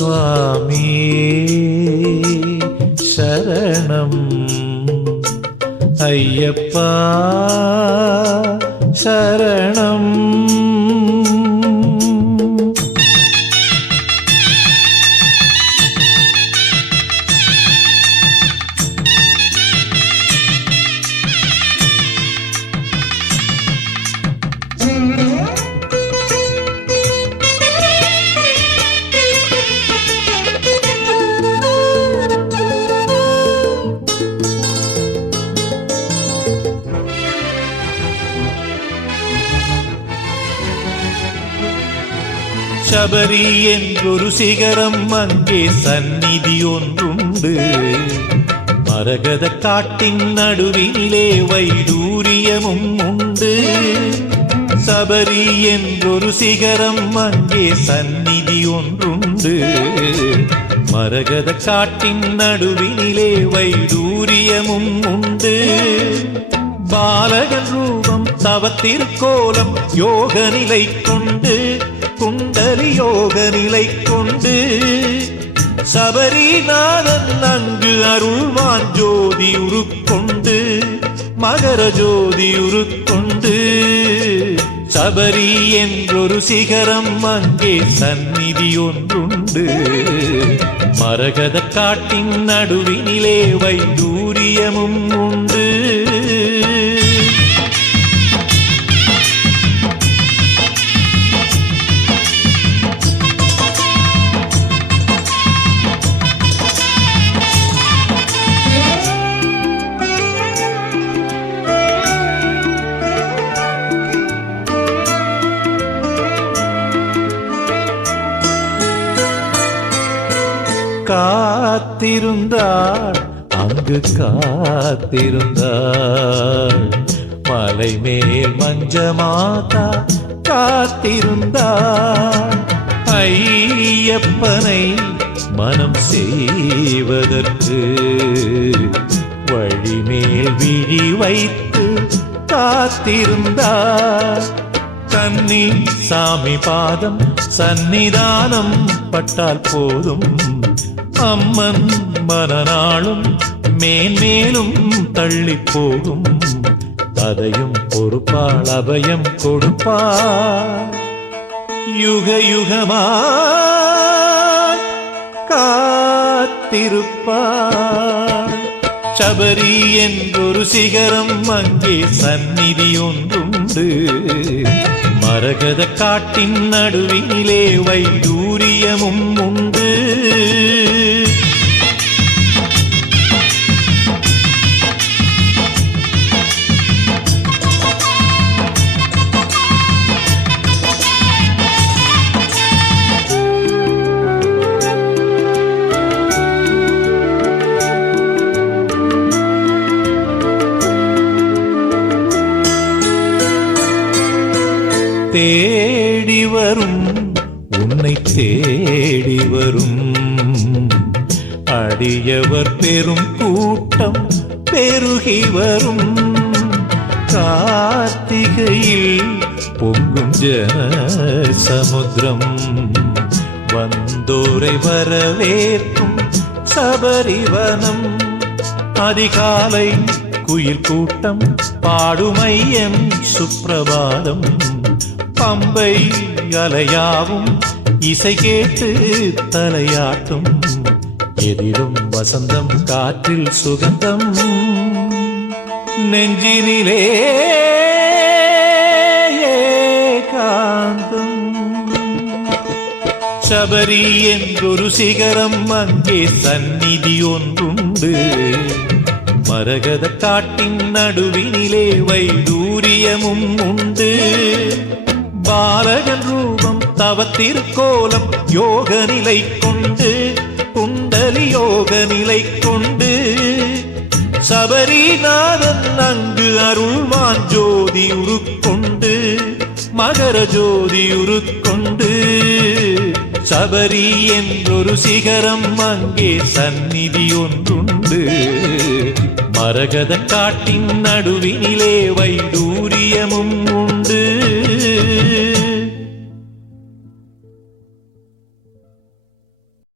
சுவாமியே சரணம், ஐயப்பா சரணம். சபரி என்றொரு சிகரம் அங்கே சந்நிதி ஒன்றுண்டு, மரகத காட்டின் நடுவினிலே வைடூரியமும் உண்டு. சபரி என்றொரு சிகரம் அங்கே சந்நிதி ஒன்றுண்டு, மரகத காட்டின் நடுவினிலே வைடூரியமும் உண்டு. பாலகன் ரூபம் தவத்திற்கோலம் யோக நிலை கொண்டு, குண்டலி யோக நிலை கொண்டு, சபரிநாதன் அங்கு அருள்வான் ஜோதி உருக்கொண்டு, மகர ஜோதி உருக்கொண்டு. சபரி என்றொரு சிகரம் அங்கே சந்நிதி ஒன்றுண்டு, மரகத காட்டின் நடுவினிலே வைடூரியமும் உண்டு. காத்திருந்தாள் அங்கு காத்திருந்தாள், மலை மேல் மஞ்சமாதா காத்திருந்தாள். ஐயப்பனை மனம் செய்வதற்கு வழிமேல் விழி வைத்து காத்திருந்தாள். கன்னி சாமி பாதம் சந்நிதானம் பட்டால் போதும், அம்மன் மனநாளும் மேன்மேலும் தள்ளி போகும். அதையும் பொறுப்பாள் அபயம் கொடுப்பாள், யுக யுகமாய் காத்திருப்பாள். சபரி என்றொரு சிகரம் அங்கே சந்நிதி ஒன்றுண்டு, மரகத காட்டின் நடுவினிலே வைடூரியமும் உண்டு. தேடி வரும் உன்னை தேடி வரும் அடியவர் பெரும் கூட்டம் பெருகி வரும். கார்த்திகையில் பொங்கும் ஜன சமுத்திரம் வந்தோரை வரவேற்கும் சபரிவனம். அதிகாலை குயில் கூட்டம் பாடுமையன் சுப்பிரபாதம், பம்பை அலையாவும் இசை கேட்டு தலையாட்டும். எதிலும் வசந்தம் காற்றில் சுகந்தம், நெஞ்சினிலே ஏகாந்தம். சபரி என்றொரு சிகரம் அங்கே சந்நிதி ஒன்றுண்டு, மரகத காட்டின் நடுவினிலே வைடூரியமும் உண்டு. பாலகன் ரூபம் தவத்திற்கோலம் யோக நிலை கொண்டு, குண்டலி யோக நிலை கொண்டு. சபரிநாதன் அங்கு அருள்வான் ஜோதி உருக்கொண்டு, மகர ஜோதி உருக்கொண்டு. சபரி என்றொரு சிகரம் அங்கே சந்நிதி ஒன்றுண்டு, மரகத காட்டின் நடுவினிலே வைடு